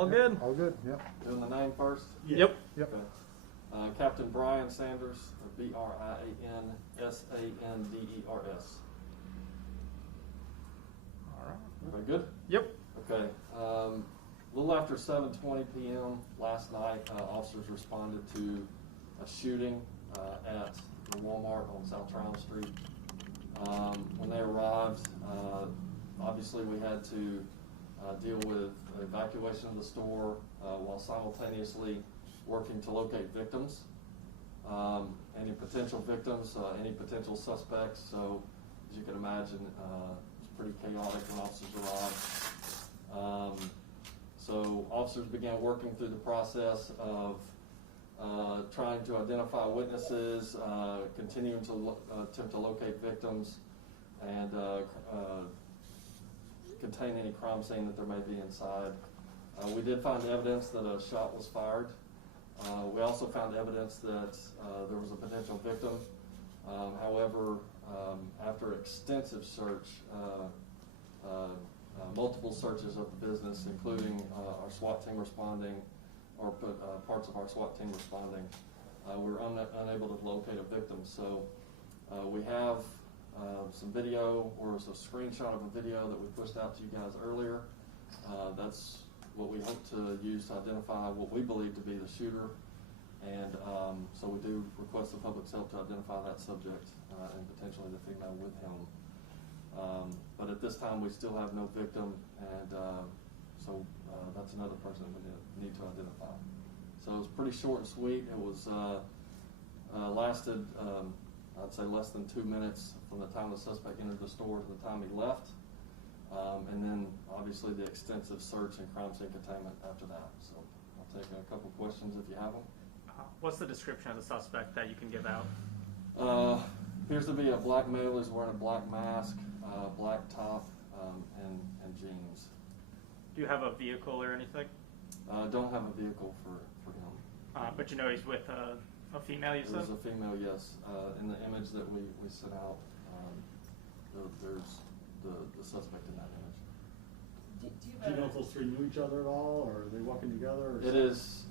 All good. All good, yep. Doing the name first? Yep. Yep. Okay. Captain Brian Sanders, B-R-I-A-N-S-A-N-D-E-R-S. All right. Everybody good? Yep. Okay. A little after 7:20 p.m. last night, officers responded to a shooting at the Walmart on South Tryon Street. When they arrived, obviously we had to deal with evacuation of the store while simultaneously working to locate victims, any potential victims, any potential suspects. So, as you can imagine, it's pretty chaotic when officers arrived. So officers began working through the process of trying to identify witnesses, continuing to attempt to locate victims, and contain any crime scene that there may be inside. We did find evidence that a shot was fired. We also found evidence that there was a potential victim. However, after extensive search, multiple searches of the business, including our SWAT team responding, or parts of our SWAT team responding, we were unable to locate a victim. So we have some video, or it's a screenshot of a video that we pushed out to you guys earlier. That's what we hope to use to identify what we believe to be the shooter. And so we do request the public's help to identify that subject and potentially the female with him. But at this time, we still have no victim, and so that's another person that we need to identify. So it was pretty short and sweet. It was lasted, I'd say, less than 2 minutes from the time the suspect entered the store to the time he left, and then obviously the extensive search and crime scene containment after that. So I'll take a couple questions if you have them. What's the description of the suspect that you can give out? Appears to be a black male who's wearing a black mask, black top, and jeans. Do you have a vehicle or anything? Don't have a vehicle for him. But you know he's with a female, you said? There's a female, yes. In the image that we sent out, there's the suspect in that image. Do Do you know if those three knew each other at all, or are they walking together? Or it is.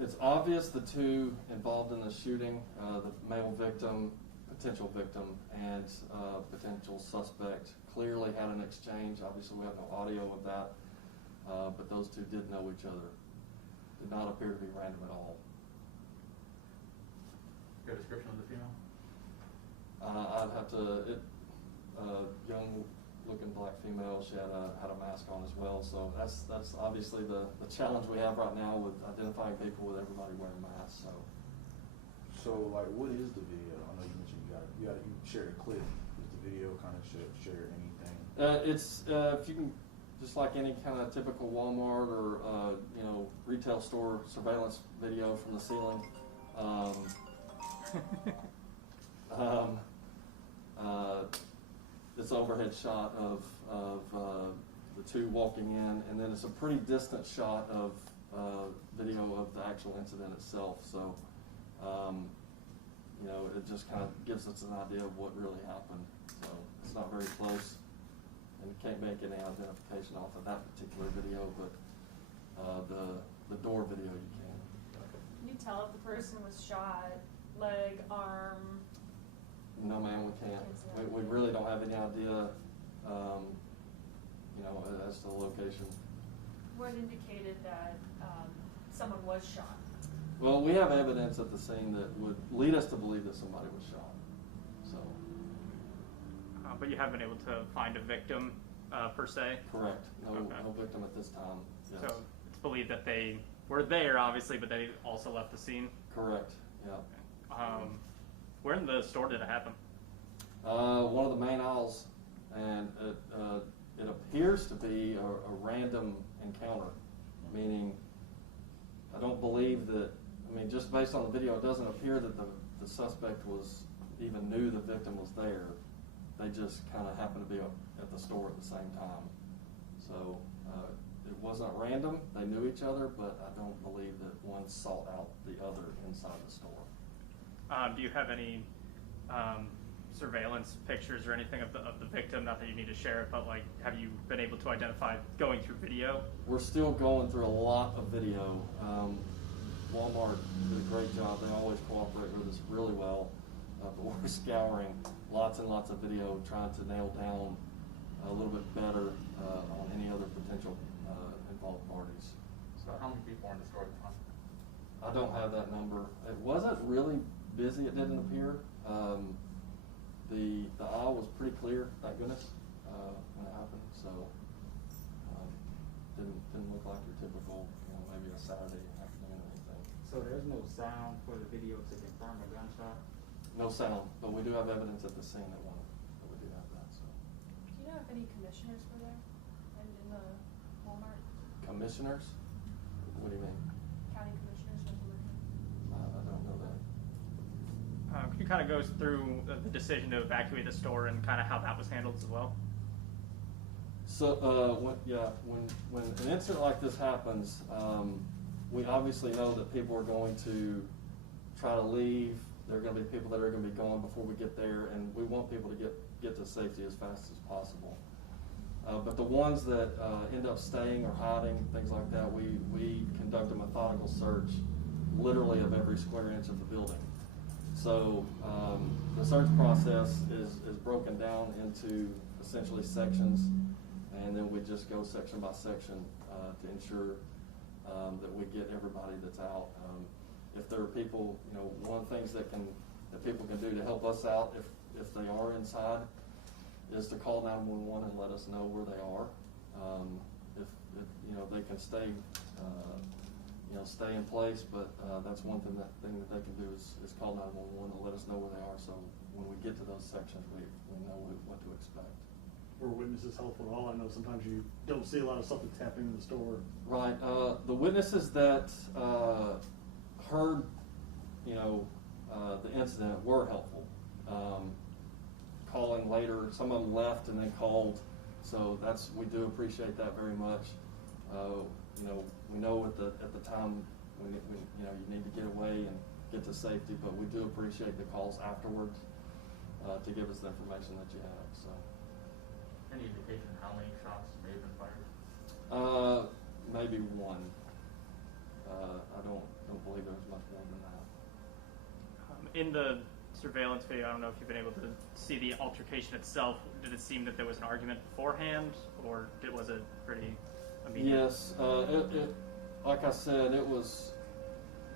It's obvious the two involved in the shooting, the male victim, potential victim, and potential suspect, clearly had an exchange. Obviously, we have no audio of that, but those two did know each other. Did not appear to be random at all. Your description of the female? I'd have to. Young-looking black female. She had a mask on as well. So that's obviously the challenge we have right now with identifying people with everybody wearing masks. So like, what is the video? I know you mentioned you shared a clip. Is the video kind of share anything? It's if you can, just like any kind of typical Walmart or retail store surveillance video from the ceiling. This overhead shot of the two walking in, and then it's a pretty distant shot of video of the actual incident itself. So, it just kind of gives us an idea of what really happened. So it's not very close, and can't make any identification off of that particular video, but the door video you can. Can you tell if the person was shot, leg, arm? No, ma'am, we can't. We really don't have any idea, as to the location. What indicated that someone was shot? Well, we have evidence at the scene that would lead us to believe that somebody was shot. So. But you haven't been able to find a victim, per se? Correct. No Okay. victim at this time. Yes. So it's believed that they were there, obviously, but they also left the scene? Correct, yeah. Where in the store did it happen? One of the main aisles, and it appears to be a random encounter, meaning I don't believe that, just based on the video, it doesn't appear that the suspect even knew the victim was there. They just kind of happened to be at the store at the same time. So it wasn't random. They knew each other, but I don't believe that one sought out the other inside the store. Do you have any surveillance pictures or anything of the victim? Not that you need to share it, but like, have you been able to identify going through video? We're still going through a lot of video. Walmart did a great job. They always cooperate with us really well. But we're scouring lots and lots of video, trying to nail down a little bit better on any other potential involved parties. So how many people are in the store at the time? I don't have that number. It wasn't really busy. It didn't appear. The aisle was pretty clear, thank goodness, when it happened. So didn't look like your typical, maybe a Saturday afternoon or anything. So there's no sound for the video to confirm a gunshot? No sound, but we do have evidence at the scene that we do have that. So Do you know if any commissioners were there and in the Walmart? commissioners, what do you mean? County commissioners when you were here? I don't know that. Could you kind of go through the decision to evacuate the store and kind of how that was handled as well? So when an incident like this happens, we obviously know that people are going to try to leave. There are going to be people that are going to be gone before we get there, and we want people to get to safety as fast as possible. But the ones that end up staying or hiding, things like that, we conduct a methodical search, literally of every square inch of the building. So the search process is broken down into essentially sections, and then we just go section by section to ensure that we get everybody that's out. If there are people, one of the things that people can do to help us out if they are inside is to call 911 and let us know where they are. If they can stay in place, but that's one thing that they can do is call 911 and let us know where they are. So when we get to those sections, we know what to expect. Were witnesses helpful at all? I know sometimes you don't see a lot of stuff that's happening in the store. Right. The witnesses that heard, the incident were helpful. Calling later, some of them left and then called, so we do appreciate that very much. We know at the time you need to get away and get to safety, but we do appreciate the calls afterwards to give us the information that you have. So. Any indication how many shots may have been fired? Maybe one. I don't believe there was much more than that. In the surveillance video, I don't know if you've been able to see the altercation itself. Did it seem that there was an argument beforehand, or was it pretty immediate? Yes. Like I said, it was.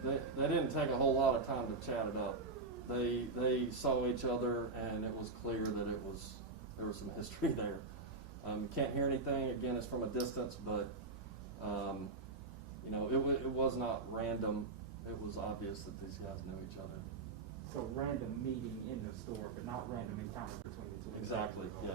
They didn't take a whole lot of time to chat it up. They saw each other, and it was clear that there was some history there. You can't hear anything. Again, it's from a distance, but it was not random. It was obvious that these guys knew each other. So random meeting in the store, but not random encounter between the two. Exactly. Yeah.